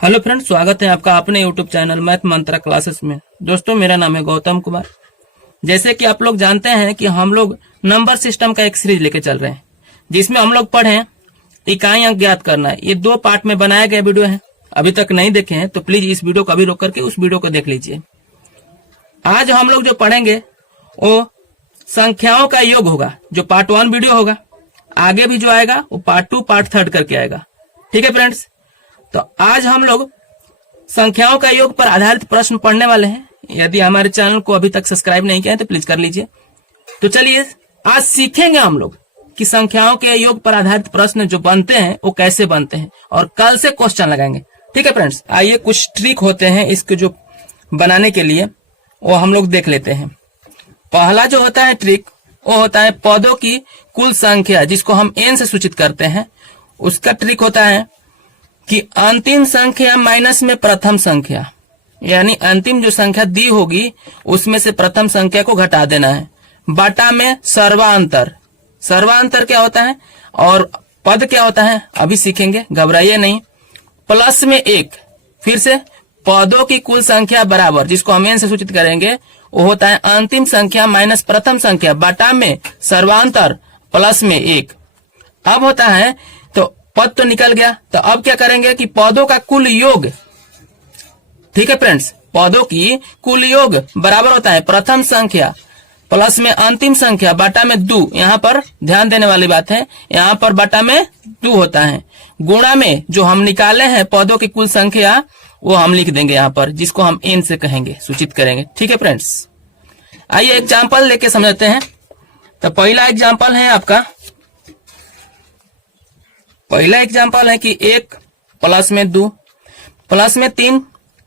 Hello friends, स्वागत है आपका अपने यूट्यूब चैनल मैथ मंत्रा क्लासेस में। दोस्तों, मेरा नाम है गौतम कुमार। जैसे कि आप लोग जानते हैं कि हम लोग नंबर सिस्टम का एक सीरीज लेके चल रहे हैं, जिसमें हम लोग पढ़े इकाई अंक ज्ञात करना है। ये 2 पार्ट में बनाया गया वीडियो है। अभी तक नहीं देखे हैं तो प्लीज इस वीडियो को अभी रोक करके उस वीडियो को देख लीजिए। आज हम लोग जो पढ़ेंगे वो संख्याओं का योग होगा, जो पार्ट 1 वीडियो होगा। आगे भी जो आएगा वो पार्ट 2 पार्ट 3 करके आएगा। ठीक है फ्रेंड्स, तो आज हम लोग संख्याओं का योग पर आधारित प्रश्न पढ़ने वाले हैं। यदि हमारे चैनल को अभी तक सब्सक्राइब नहीं किया है तो प्लीज कर लीजिए। तो चलिए आज सीखेंगे हम लोग कि संख्याओं के योग पर आधारित प्रश्न जो बनते हैं वो कैसे बनते हैं, और कल से क्वेश्चन लगाएंगे। ठीक है फ्रेंड्स, आइए कुछ ट्रिक होते हैं इसके जो बनाने के लिए, वो हम लोग देख लेते हैं। पहला जो होता है ट्रिक, वो होता है पदों की कुल संख्या, जिसको हम n से सूचित करते हैं। उसका ट्रिक होता है कि अंतिम संख्या माइनस में प्रथम संख्या, यानी अंतिम जो संख्या दी होगी उसमें से प्रथम संख्या को घटा देना है। बटा में सर्वांतर। सर्वांतर क्या होता है और पद क्या होता है अभी सीखेंगे, घबराइए नहीं। प्लस में 1, फिर से पदों की कुल संख्या बराबर, जिसको हम n से सूचित करेंगे, वो होता है अंतिम संख्या माइनस प्रथम संख्या बटा में सर्वांतर प्लस में 1। अब होता है तो पद तो निकल गया, तो अब क्या करेंगे कि पदों का कुल योग। ठीक है फ्रेंड्स, पदों की कुल योग बराबर होता है प्रथम संख्या प्लस में अंतिम संख्या बटा में 2। यहाँ पर ध्यान देने वाली बात है, यहाँ पर बटा में 2 होता है। गुणा में जो हम निकाले हैं पदों की कुल संख्या, वो हम लिख देंगे यहाँ पर, जिसको हम n से कहेंगे, सूचित करेंगे। ठीक है फ्रेंड्स, आइए एग्जाम्पल लेके समझते हैं। तो पहला एग्जाम्पल है आपका, पहला एग्जाम्पल है कि 1 प्लस में 2 प्लस में 3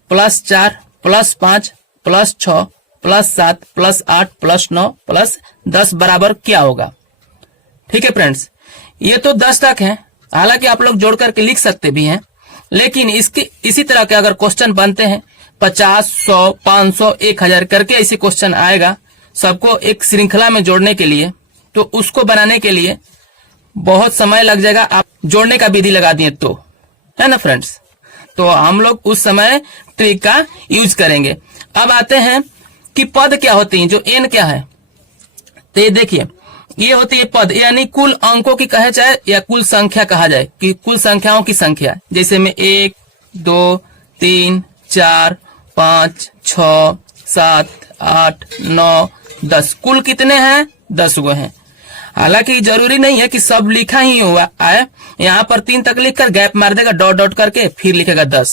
plus 4 plus 5 plus 6 plus 7 plus 8 plus 9 plus 10 बराबर क्या होगा। ठीक है फ्रेंड्स, ये तो 10 तक है। हालांकि आप लोग जोड़ करके लिख सकते भी हैं, लेकिन इसकी इसी तरह के अगर क्वेश्चन बनते हैं 50, 100, 500, 1000 करके ऐसे क्वेश्चन आएगा, सबको एक श्रृंखला में जोड़ने के लिए, तो उसको बनाने के लिए बहुत समय लग जाएगा। आप जोड़ने का विधि लगा दिए तो, है ना फ्रेंड्स, तो हम लोग उस समय ट्रिक का यूज करेंगे। अब आते हैं कि पद क्या होती हैं, जो n क्या है। तो ये देखिए, ये होती है पद, यानी कुल अंकों की कहे जाए या कुल संख्या कहा जाए, कि कुल संख्याओं की संख्या। जैसे में 1, 2, 3, 4, 5, 6, 7, 8, 9, 10। कुल कितने हैं? 10 गो हैं। हालांकि जरूरी नहीं है कि सब लिखा ही हुआ आए। यहाँ पर 3 तक लिखकर गैप मार देगा डॉट डॉट करके, फिर लिखेगा 10।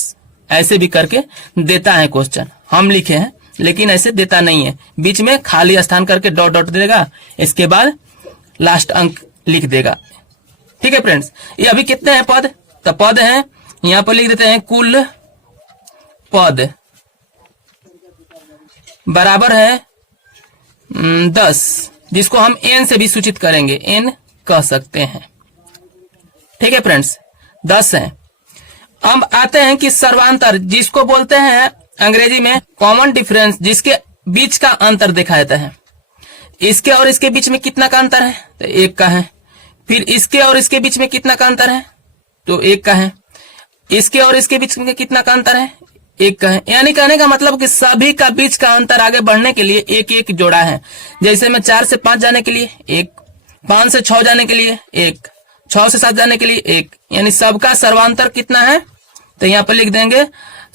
ऐसे भी करके देता है क्वेश्चन, हम लिखे हैं, लेकिन ऐसे देता नहीं है। बीच में खाली स्थान करके डॉट डॉट देगा, इसके बाद लास्ट अंक लिख देगा। ठीक है फ्रेंड्स, ये अभी कितने हैं पद? तो पद हैं, यहाँ पर लिख देते हैं कुल पद बराबर है 10, जिसको हम n से भी सूचित करेंगे, n कह सकते हैं। ठीक है फ्रेंड्स, 10 है। अब आते हैं कि सर्वांतर, जिसको बोलते हैं अंग्रेजी में कॉमन डिफरेंस, जिसके बीच का अंतर देखा जाता है। इसके और इसके बीच में कितना का अंतर है? तो 1 का है। फिर इसके और इसके बीच में कितना का अंतर है? तो 1 का है। इसके और इसके बीच में कितना का अंतर है? 1 का है। यानी कहने का मतलब कि सभी का बीच का अंतर आगे बढ़ने के लिए 1 जोड़ा है। जैसे में 4 से 5 जाने के लिए 1, 5 से 6 जाने के लिए 1, 6 से 7 जाने के लिए 1, यानी सबका सर्वांतर कितना है? तो यहाँ पर लिख देंगे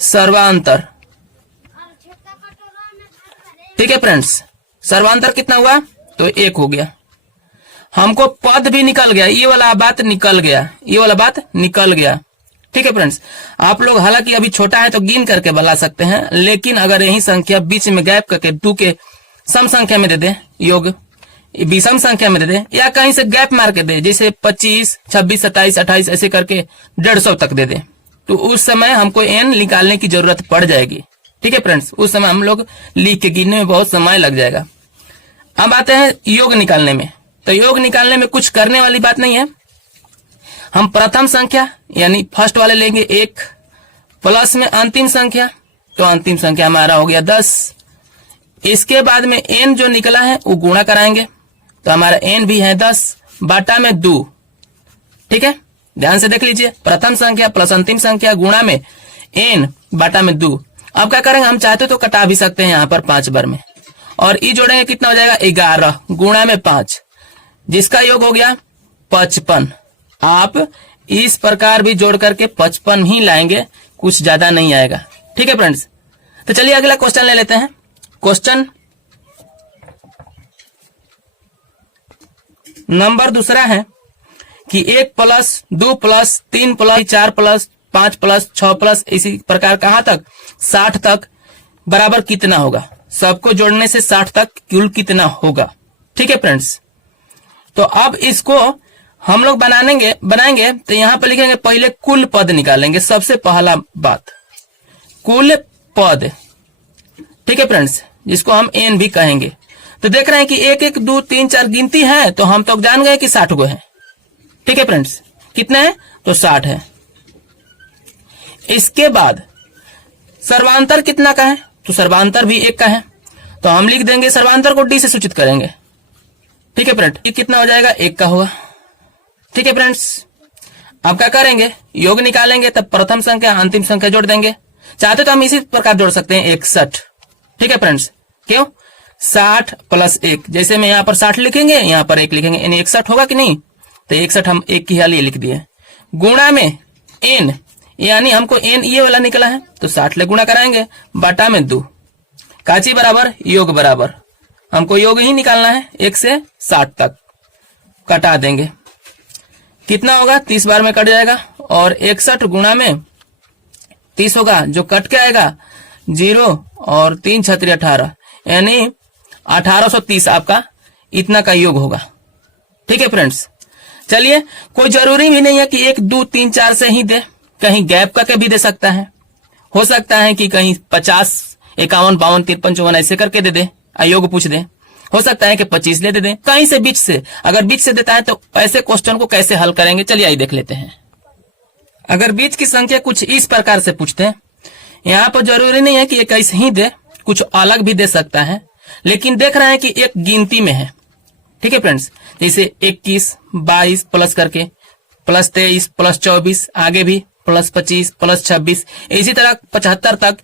सर्वांतर। ठीक है फ्रेंड्स, सर्वांतर कितना हुआ? तो 1 हो गया। हमको पद भी निकल गया, ये वाला बात निकल गया, ये वाला बात निकल गया। ठीक है फ्रेंड्स, आप लोग हालांकि अभी छोटा है तो गिन करके बता सकते हैं, लेकिन अगर यही संख्या बीच में गैप करके 2 के सम संख्या में दे दे, योग विषम संख्या में दे दे, या कहीं से गैप मार के दे, जैसे 25, 26, 27, 28 ऐसे करके 150 तक दे दे, तो उस समय हमको n निकालने की जरूरत पड़ जाएगी। ठीक है फ्रेंड्स, उस समय हम लोग लिख के गिनने में बहुत समय लग जाएगा। अब आते हैं योग निकालने में। तो योग निकालने में कुछ करने वाली बात नहीं है। हम प्रथम संख्या यानी फर्स्ट वाले लेंगे 1, प्लस में अंतिम संख्या, तो अंतिम संख्या हमारा हो गया 10। इसके बाद में n जो निकला है वो गुणा कराएंगे, तो हमारा n भी है 10 बटा में 2। ठीक है, ध्यान से देख लीजिए, प्रथम संख्या प्लस अंतिम संख्या गुणा में n बाटा में 2। अब क्या करेंगे, हम चाहते तो कटा भी सकते हैं यहाँ पर 5 बार में, और ई जोड़ेंगे कितना हो जाएगा 11 गुणा में 5, जिसका योग हो गया 55। आप इस प्रकार भी जोड़ करके 55 ही लाएंगे, कुछ ज्यादा नहीं आएगा। ठीक है फ्रेंड्स, तो चलिए अगला क्वेश्चन ले लेते हैं। क्वेश्चन नंबर दूसरा है कि 1 plus 2 plus 3 plus 4 plus 5 plus 6 plus इसी प्रकार कहां तक 60 तक बराबर कितना होगा। सबको जोड़ने से 60 तक कुल कितना होगा। ठीक है फ्रेंड्स, तो अब इसको हम लोग बनाएंगे तो यहां पर लिखेंगे, पहले कुल पद निकालेंगे। सबसे पहला बात कुल पद। ठीक है फ्रेंड्स, जिसको हम एन भी कहेंगे। तो देख रहे हैं कि 1 1 2 3 4 गिनती है, तो हम तो जान गए कि 60 गो है। ठीक है फ्रेंड्स, कितने हैं तो 60 है। इसके बाद सर्वांतर कितना का है, तो सर्वांतर भी 1 का है, तो हम लिख देंगे सर्वांतर को डी से सूचित करेंगे। ठीक है फ्रेंड, ये कितना हो जाएगा 1 का होगा। ठीक है फ्रेंड्स, अब क्या करेंगे, योग निकालेंगे, तब प्रथम संख्या अंतिम संख्या जोड़ देंगे। चाहते तो हम इसी प्रकार जोड़ सकते हैं 61। ठीक है फ्रेंड्स, क्यों 60 प्लस 1, जैसे में यहाँ पर 60 लिखेंगे, यहाँ पर 1 लिखेंगे, यानी 61 होगा कि नहीं। तो 61 हम 1 की हाल ये लिख दिए, गुणा में n, यानी हमको n ये वाला निकला है, तो 60 ले गुणा कराएंगे, बाटा में 2, काची बराबर योग बराबर, हमको योग ही निकालना है 1 से 60 तक। कटा देंगे, कितना होगा 30 बार में कट जाएगा, और 61 गुणा में 30 होगा, जो कट के आएगा 0 और 3 छत्री 18, यानी 1830 आपका इतना का योग होगा। ठीक है फ्रेंड्स, चलिए कोई जरूरी भी नहीं है कि 1 2 3 4 से ही दे, कहीं गैप करके भी दे सकता है। हो सकता है कि कहीं 50 51 52 53 54 ऐसे करके दे दे, योग पूछ दे। हो सकता है कि 25 ले दे दे, कहीं से बीच से। अगर बीच से देता है तो ऐसे क्वेश्चन को कैसे हल करेंगे, चलिए आइए देख लेते हैं। अगर बीच की संख्या कुछ इस प्रकार से पूछते हैं, यहाँ पर जरूरी नहीं है कि 21 ही दे, कुछ अलग भी दे सकता है, लेकिन देख रहे हैं कि एक गिनती में है। ठीक है फ्रेंड्स, जैसे 21 22 प्लस करके प्लस 23 प्लस 24, आगे भी प्लस 25 प्लस 26, इसी तरह 75 तक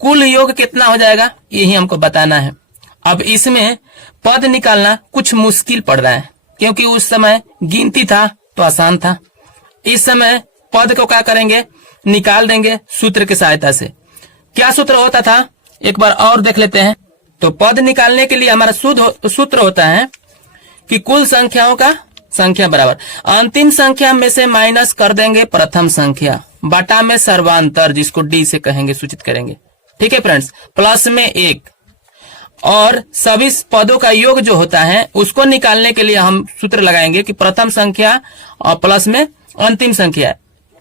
कुल योग कितना हो जाएगा यही हमको बताना है। अब इसमें पद निकालना कुछ मुश्किल पड़ रहा है, क्योंकि उस समय गिनती था तो आसान था। इस समय पद को क्या करेंगे, निकाल देंगे सूत्र की सहायता से। क्या सूत्र होता था, एक बार और देख लेते हैं। तो पद निकालने के लिए हमारा सूत्र होता है कि कुल संख्याओं का संख्या बराबर अंतिम संख्या में से माइनस कर देंगे प्रथम संख्या, बटा में सर्वांतर, जिसको डी से कहेंगे सूचित करेंगे। ठीक है फ्रेंड्स, प्लस में 1, और सभी पदों का योग जो होता है उसको निकालने के लिए हम सूत्र लगाएंगे कि प्रथम संख्या और प्लस में अंतिम संख्या,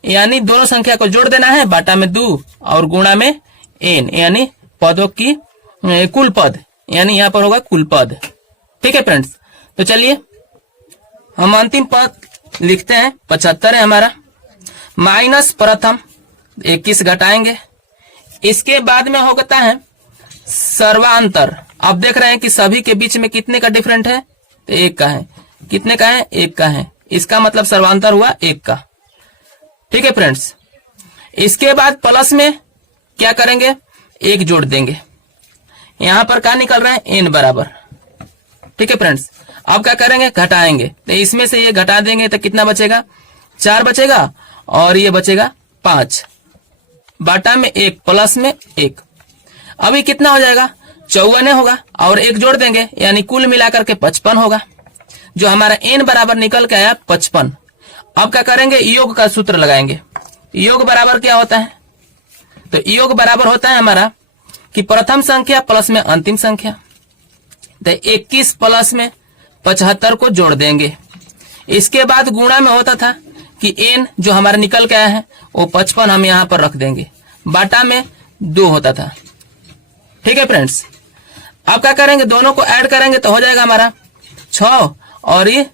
यानी दोनों संख्या को जोड़ देना है, बाटा में 2 और गुणा में n, यानी पदों की कुल पद, यानी यहाँ पर होगा कुल पद। ठीक है फ्रेंड्स, तो चलिए हम अंतिम पद लिखते हैं, 75 है हमारा, माइनस प्रथम 21 घटाएंगे। इसके बाद में होता है सर्वांतर। आप देख रहे हैं कि सभी के बीच में कितने का डिफरेंट है, तो 1 का है। कितने का है, 1 का है, इसका मतलब सर्वांतर हुआ 1 का। ठीक है फ्रेंड्स, इसके बाद प्लस में क्या करेंगे, 1 जोड़ देंगे, यहां पर क्या निकल रहा है n बराबर। ठीक है फ्रेंड्स, अब क्या करेंगे, घटाएंगे, तो इसमें से ये घटा देंगे तो कितना बचेगा, 4 बचेगा, और ये बचेगा 5, बाटा में 1 प्लस में 1, अभी कितना हो जाएगा 54 होगा, और 1 जोड़ देंगे, यानी कुल मिलाकर के 55 होगा, जो हमारा n बराबर निकल के आया 55। अब क्या करेंगे, योग का सूत्र लगाएंगे। योग बराबर क्या होता है, तो योग बराबर होता है हमारा कि प्रथम संख्या प्लस में अंतिम संख्या, तो 21 प्लस में 75 को जोड़ देंगे। इसके बाद गुणा में होता था कि n जो हमारा निकल के आया है वो 55 हम यहाँ पर रख देंगे, बाटा में 2 होता था। ठीक है फ्रेंड्स, अब क्या करेंगे, दोनों को ऐड करेंगे तो हो जाएगा हमारा 6 और ये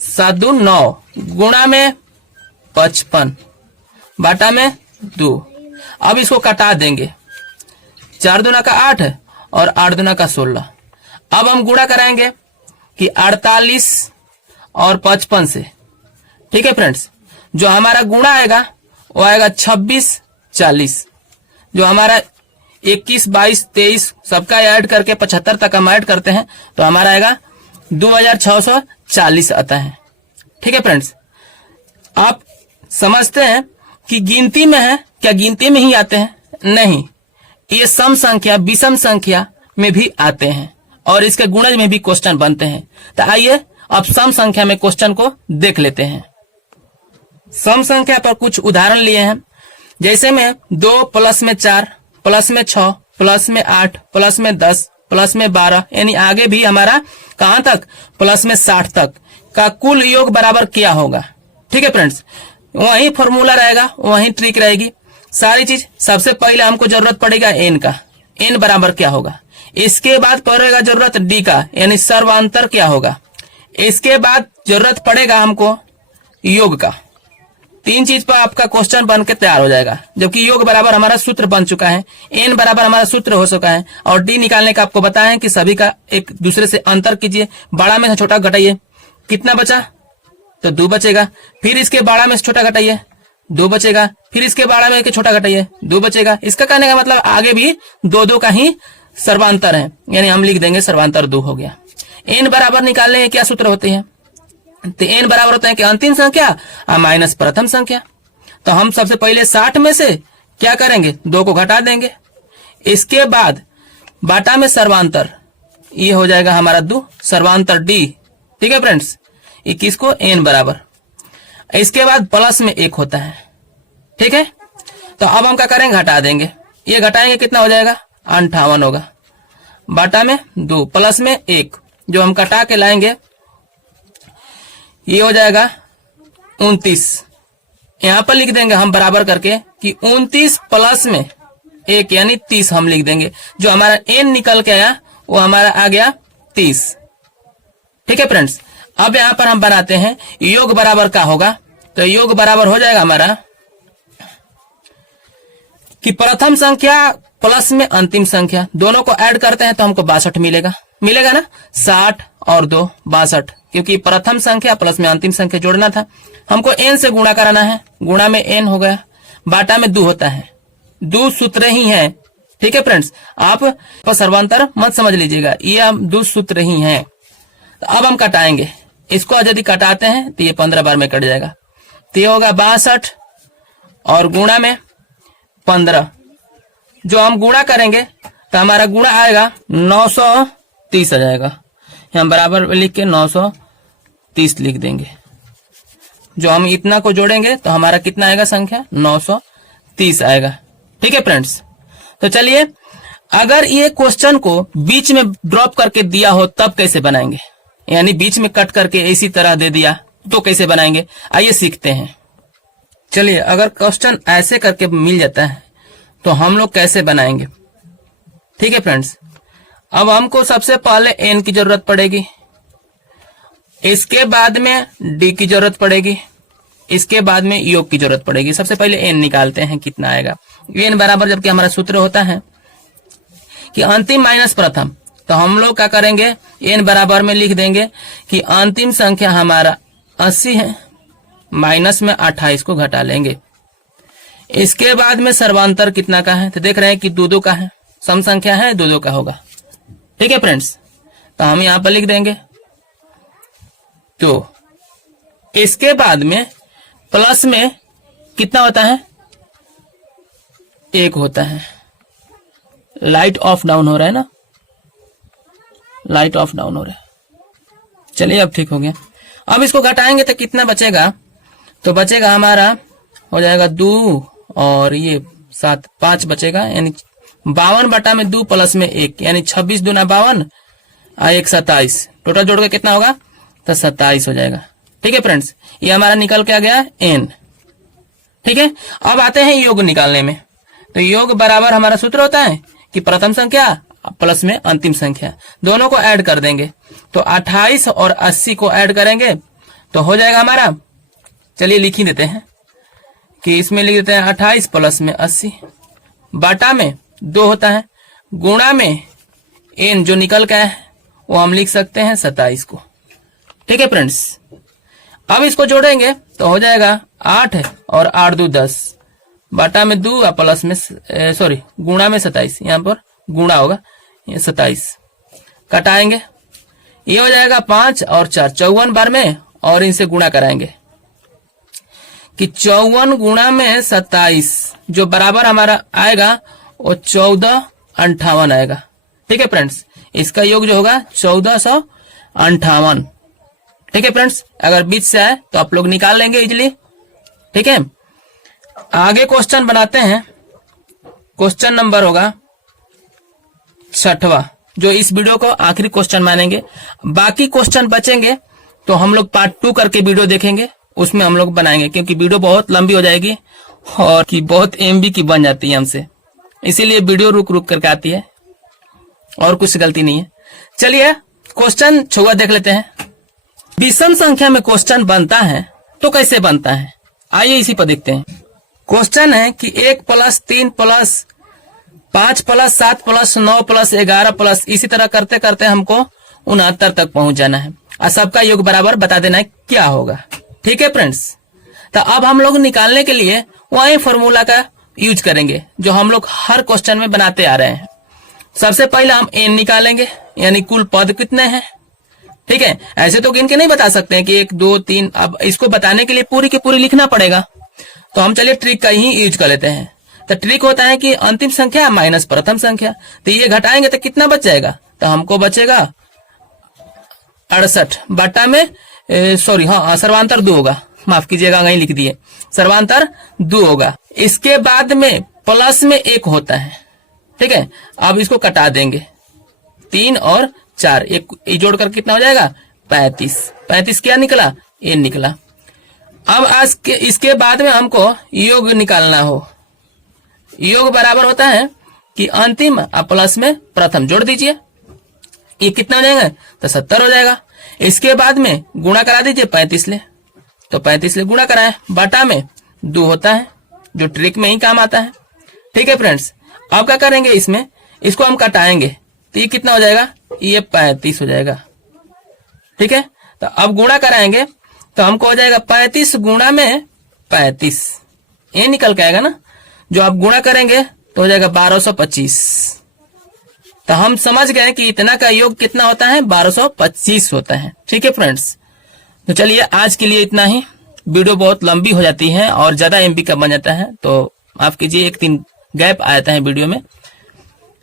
7 2 9, गुणा में 55, बाटा में 2। अब इसको कटा देंगे, 4 दूना का 8 और 8 दूना का 16। अब हम गुणा कराएंगे कि 48 और 55 से। ठीक है फ्रेंड्स, जो हमारा गुणा आएगा वो आएगा 26 40, जो हमारा 21, 22, 23 सबका ऐड करके 75 तक हम ऐड करते हैं तो हमारा आएगा 2640 आता है। ठीक है फ्रेंड्स, आप समझते हैं कि गिनती में है क्या, गिनती में ही आते हैं? नहीं, ये सम संख्या, विषम संख्या में भी आते हैं और इसके गुणज में भी क्वेश्चन बनते हैं। तो आइए अब सम संख्या में क्वेश्चन को देख लेते हैं। सम संख्या पर कुछ उदाहरण लिए हैं, जैसे में 2 प्लस में 4 प्लस में 6 प्लस में 8 प्लस में 10 प्लस में 12, यानी आगे भी हमारा कहां तक, प्लस में 60 तक का कुल योग बराबर क्या होगा। ठीक है फ्रेंड्स, वही फॉर्मूला रहेगा, वही ट्रिक रहेगी, सारी चीज। सबसे पहले हमको जरूरत पड़ेगा एन का, एन बराबर क्या होगा। इसके बाद पड़ेगा जरूरत डी का, यानी सर्वांतर क्या होगा। इसके बाद जरूरत पड़ेगा हमको योग का। 3 चीज पर आपका क्वेश्चन बन के तैयार हो जाएगा, जबकि योग बराबर हमारा सूत्र बन चुका है, एन बराबर हमारा सूत्र हो चुका है, और डी निकालने का आपको बताया है कि सभी का एक दूसरे से अंतर कीजिए। बड़ा में से छोटा घटाइए, कितना बचा, तो 2 बचेगा। फिर इसके बड़ा में से छोटा घटाइए, 2 बचेगा। फिर इसके बड़ा में छोटा घटाइए, 2 बचेगा। इसका कहने का मतलब आगे भी 2 का ही सर्वांतर है, यानी हम लिख देंगे सर्वांतर 2 हो गया। एन बराबर निकालने के क्या सूत्र होते हैं, तो एन बराबर होता है कि अंतिम संख्या माइनस प्रथम संख्या। तो हम सबसे पहले 60 में से क्या करेंगे, 2 को घटा देंगे। इसके बाद बाटा में सर्वांतर, ये हो जाएगा हमारा 2, सर्वांतर डी। ठीक है फ्रेंड्स, 21 को एन बराबर। इसके बाद प्लस में 1 होता है। ठीक है, तो अब हम क्या करेंगे, घटा देंगे। ये घटाएंगे कितना हो जाएगा, 58 होगा। बाटा में 2 प्लस में 1 जो हम कटा के लाएंगे, ये हो जाएगा 29। यहां पर लिख देंगे हम बराबर करके कि 29 प्लस में 1 यानी 30 हम लिख देंगे। जो हमारा एन निकल के आया वो हमारा आ गया 30। ठीक है फ्रेंड्स, अब यहां पर हम बनाते हैं योग बराबर का होगा। तो योग बराबर हो जाएगा हमारा कि प्रथम संख्या प्लस में अंतिम संख्या, दोनों को ऐड करते हैं तो हमको 62 मिलेगा, मिलेगा ना। 60 और 2 62, क्योंकि प्रथम संख्या प्लस में अंतिम संख्या जोड़ना था, हमको एन से गुणा कराना है। गुणा में एन हो गया, बाटा में 2 होता है, 2 सूत्र ही है। ठीक है फ्रेंड्स, आप सर्वांतर मत समझ लीजिएगा, ये हम 2 सूत्र ही हैं। तो अब हम कटाएंगे इसको, यदि कटाते हैं तो ये 15 बार में कट जाएगा। तो ये होगा 62 और गुणा में 15, जो हम गुणा करेंगे तो हमारा गुणा आएगा 930 आ जाएगा। हम बराबर लिख के 930 लिख देंगे। जो हम इतना को जोड़ेंगे तो हमारा कितना आएगा संख्या, 930 आएगा। ठीक है फ्रेंड्स, तो चलिए अगर ये क्वेश्चन को बीच में ड्रॉप करके दिया हो तब कैसे बनाएंगे, यानी बीच में कट करके इसी तरह दे दिया तो कैसे बनाएंगे, आइए सीखते हैं। चलिए, अगर क्वेश्चन ऐसे करके मिल जाता है तो हम लोग कैसे बनाएंगे। ठीक है फ्रेंड्स, अब हमको सबसे पहले एन की जरूरत पड़ेगी, इसके बाद में डी की जरूरत पड़ेगी, इसके बाद में योग की जरूरत पड़ेगी। सबसे पहले एन निकालते हैं कितना आएगा। एन बराबर, जबकि हमारा सूत्र होता है कि अंतिम माइनस प्रथम, तो हम लोग क्या करेंगे, एन बराबर में लिख देंगे कि अंतिम संख्या हमारा 80 है, माइनस में 28 को घटा लेंगे। इसके बाद में सर्वांतर कितना का है, तो देख रहे हैं कि 2 का है, सम संख्या है, 2 का होगा। ठीक है फ्रेंड्स, तो हम यहां पर लिख देंगे। तो इसके बाद में प्लस में कितना होता है, 1 होता है। लाइट ऑफ डाउन हो रहा है ना, लाइट ऑफ डाउन हो रहा है। चलिए अब ठीक हो गया। अब इसको घटाएंगे तो कितना बचेगा, तो बचेगा हमारा हो जाएगा 2 और ये 7, 5 बचेगा, यानी 52 बटा में 2 प्लस में 1, यानी 26 दूना 52 और 1 27, टोटल जोड़ के कितना होगा, तो 27 हो जाएगा। ठीक है फ्रेंड्स, ये हमारा निकल के आ गया एन। ठीक है, अब आते हैं योग निकालने में। तो योग बराबर हमारा सूत्र होता है कि प्रथम संख्या प्लस में अंतिम संख्या, दोनों को ऐड कर देंगे। तो 28 और 80 को ऐड करेंगे तो हो जाएगा हमारा, चलिए लिख ही देते हैं कि इसमें लिख देते हैं 28 प्लस में 80, बाटा में 2 होता है, गुणा में एन जो निकल के है वो हम लिख सकते हैं 27 को। ठीक है फ्रेंड्स, अब इसको जोड़ेंगे तो हो जाएगा 8 और 8 2 10, बटा में 2 और प्लस में सॉरी गुणा में 27, यहाँ पर गुणा होगा, ये 27 कटाएंगे, ये हो जाएगा 5 और 4 54 बार में, और इनसे गुणा कराएंगे कि 54 गुणा में 27 जो बराबर हमारा आएगा वो 1458 आएगा। ठीक है फ्रेंड्स, इसका योग जो होगा 1458। ठीक है फ्रेंड्स, अगर बीच से आए तो आप लोग निकाल लेंगे इजिली। ठीक है, आगे क्वेश्चन बनाते हैं। क्वेश्चन नंबर होगा 6वां, जो इस वीडियो को आखिरी क्वेश्चन मानेंगे। बाकी क्वेश्चन बचेंगे तो हम लोग पार्ट 2 करके वीडियो देखेंगे, उसमें हम लोग बनाएंगे, क्योंकि वीडियो बहुत लंबी हो जाएगी और कि बहुत एमबी की बन जाती है हमसे, इसीलिए वीडियो रुक रुक करके आती है, और कुछ गलती नहीं है। चलिए क्वेश्चन 6वां देख लेते हैं। विषम संख्या में क्वेश्चन बनता है तो कैसे बनता है, आइए इसी पर देखते हैं। क्वेश्चन है कि 1 + 3 + 5 + 7 + 9 + 11 + इसी तरह करते करते हमको 69 तक पहुंच जाना है, और सबका योग बराबर बता देना है क्या होगा। ठीक है फ्रेंड्स, तो अब हम लोग निकालने के लिए वही फॉर्मूला का यूज करेंगे जो हम लोग हर क्वेश्चन में बनाते आ रहे हैं। सबसे पहले हम n निकालेंगे, यानी कुल पद कितने हैं। ठीक है, ऐसे तो गिन के नहीं बता सकते हैं कि 1 2 3, अब इसको बताने के लिए पूरी की पूरी लिखना पड़ेगा, तो हम चलिए ट्रिक का ही यूज कर लेते हैं। तो ट्रिक होता है कि अंतिम संख्या माइनस प्रथम संख्या, तो ये घटाएंगे तो कितना बच जाएगा, तो हमको बचेगा 68 बटा में सॉरी हाँ सर्वांतर 2 होगा, माफ कीजिएगा नहीं लिख दिए, सर्वांतर 2 होगा। इसके बाद में प्लस में 1 होता है। ठीक है, अब इसको कटा देंगे, 3 और 4 एक जोड़कर कितना हो जाएगा 35। 35 क्या निकला, ये निकला। अब आज के इसके बाद में हमको योग निकालना हो, योग बराबर होता है कि अंतिम और प्लस में प्रथम जोड़ दीजिए, ये कितना हो जाएगा, तो 70 हो जाएगा। इसके बाद में गुणा करा दीजिए 35 ले, तो 35 ले गुणा कराएं, बटा में 2 होता है, जो ट्रिक में ही काम आता है। ठीक है फ्रेंड्स, अब क्या करेंगे, इसमें इसको हम कटाएंगे, तो ये कितना हो जाएगा, ये 35 हो जाएगा। ठीक है, तो अब गुणा कराएंगे तो हमको हो जाएगा 35 गुणा में 35, ये निकल के आएगा ना, जो आप गुणा करेंगे तो हो जाएगा 1225। तो हम समझ गए कि इतना का योग कितना होता है, 1225 होता है। ठीक है फ्रेंड्स, तो चलिए आज के लिए इतना ही, वीडियो बहुत लंबी हो जाती है और ज्यादा एमबी का बन जाता है, तो माफ कीजिए 1-3 गैप आ जाता है वीडियो में,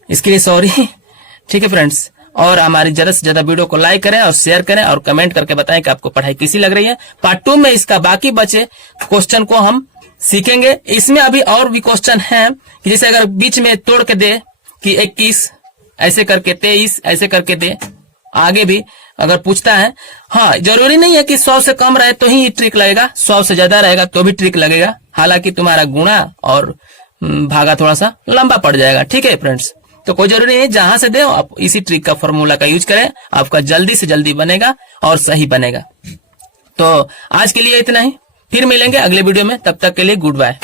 इसके लिए सॉरी। ठीक है फ्रेंड्स, और हमारी ज्यादा से ज्यादा वीडियो को लाइक करें और शेयर करें और कमेंट करके बताएं कि आपको पढ़ाई कैसी लग रही है। पार्ट 2 में इसका बाकी बचे क्वेश्चन को हम सीखेंगे। इसमें अभी और भी क्वेश्चन हैं कि जैसे अगर बीच में तोड़ के दे कि 21 ऐसे करके 23 ऐसे करके दे, आगे भी अगर पूछता है, हाँ जरूरी नहीं है कि 100 से कम रहे तो ही ट्रिक लगेगा, 100 से ज्यादा रहेगा तो भी ट्रिक लगेगा, हालांकि तुम्हारा गुणा और भागा थोड़ा सा लंबा पड़ जाएगा। ठीक है फ्रेंड्स, तो कोई जरूरी नहीं, जहां से दे आप इसी ट्रिक का फॉर्मूला का यूज करें, आपका जल्दी से जल्दी बनेगा और सही बनेगा। तो आज के लिए इतना ही, फिर मिलेंगे अगले वीडियो में, तब तक के लिए गुड बाय।